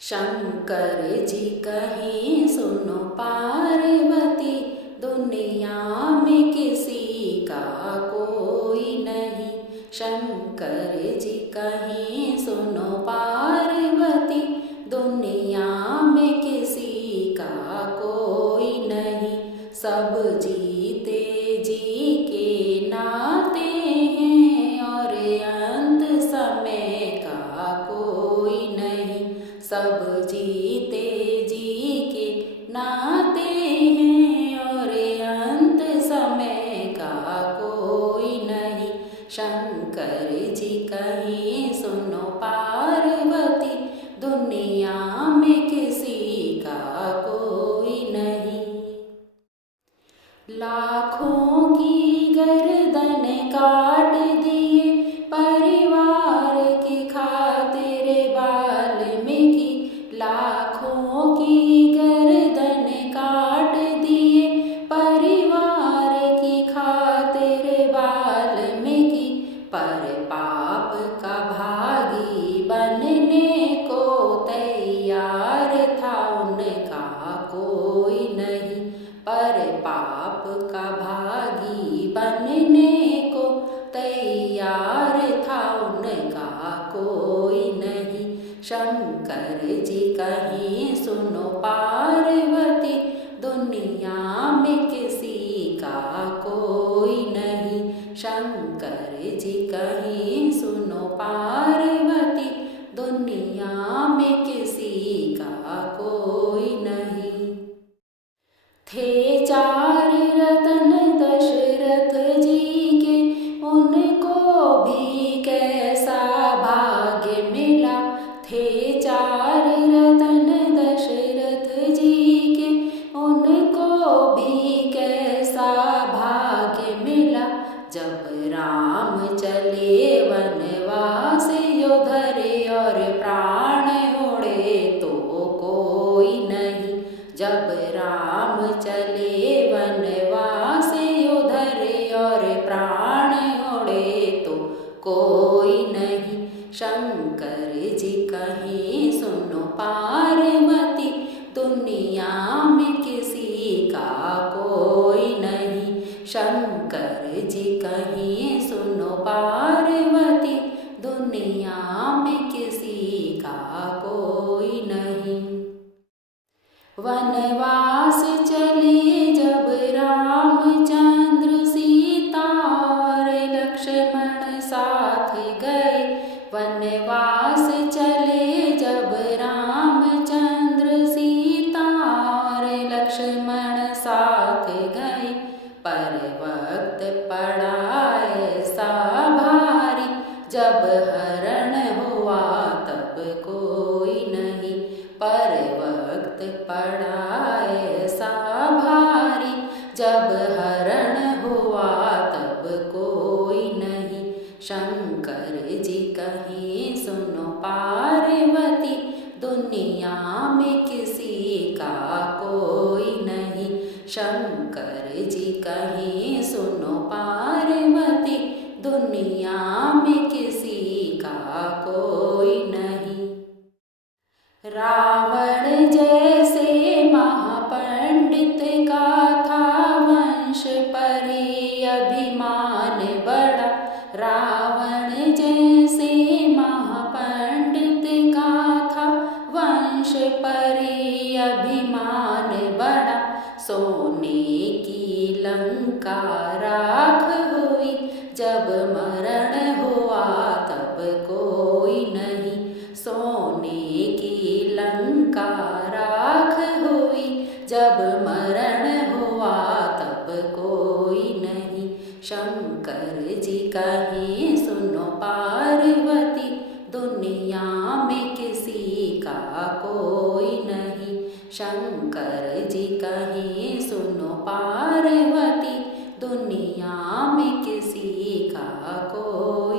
शंकर जी कहें सुनो पार्वती, दुनिया में किसी का कोई नहीं। शंकर जी कहें सुनो पार्वती, दुनिया में किसी का कोई नहीं। सब जीते जी के नाते हैं और अंत समय का कोई नहीं। सब जीते जी के नाते हैं और अंत समय का कोई नहीं। शंकर जी कहें सुनो पार्वती, दुनिया में किसी का कोई नहीं। लाखों की गर्दन काट दिए परिवार की खातिर वाल्मीकि। लाखों की गर्दन काट दिए परिवार की खातिर वाल्मीकि। पर पाप का भागी बनने को तैयार था उनका कोई नहीं। पर पाप का भागी बनने को तैयार था उनका कोई नहीं। शंकर जी कहें सुनो पार्वती, दुनिया में किसी का कोई नहीं। शंकर जी कहें सुनो पार्वती, दुनिया में किसी का कोई नहीं। थे चार रतन दशरथ जी के, उनको भी कैसा भाग्य मिला। थे चार रतन दशरथ जी के, उनको भी कैसा भाग्य मिला। जब राम चले वनवास योधरे और प्राण उड़े तो कोई नहीं। जब राम चले वनवास योधरे और प्राण उड़े तो कोई नहीं। शंकर जी कहें सुनो पार्वती, दुनिया में किसी का कोई नहीं। शंकर जी कहें सुनो पार्वती, दुनिया में किसी का कोई नहीं। वनवास चले जब रामचंद्र सीता और लक्ष्मण साथ गए। वनवास चले जब रामचंद्र सीता और लक्ष्मण साथ गए। पर वक्त पड़ा ऐसा भारी, जब हरण हुआ तब कोई नहीं। पर वक्त पड़ा ऐसा भारी, जब हरण हुआ तब कोई नहीं। शंकर जी कहें सुनो पार्वती, दुनिया में किसी का कोई नहीं। शंकर जी कहें सुनो पार्वती, दुनिया में किसी का कोई नहीं। रावण जैसे महापंडित का था वंश पर अभिमान बड़ा। रावण जैसे महापंडित का था वंश पर अभिमान बड़ा। सोने की लंका राख हुई, जब मरण हुआ तब कोई नहीं। सोने की लंका राख हुई, जब मरण हुआ तब कोई नहीं। शंकर जी कहें सुनो पार्वती, दुनिया में किसी का कोई नहीं। शंकर जी कहें सुनो पार्वती, दुनिया में किसी का कोई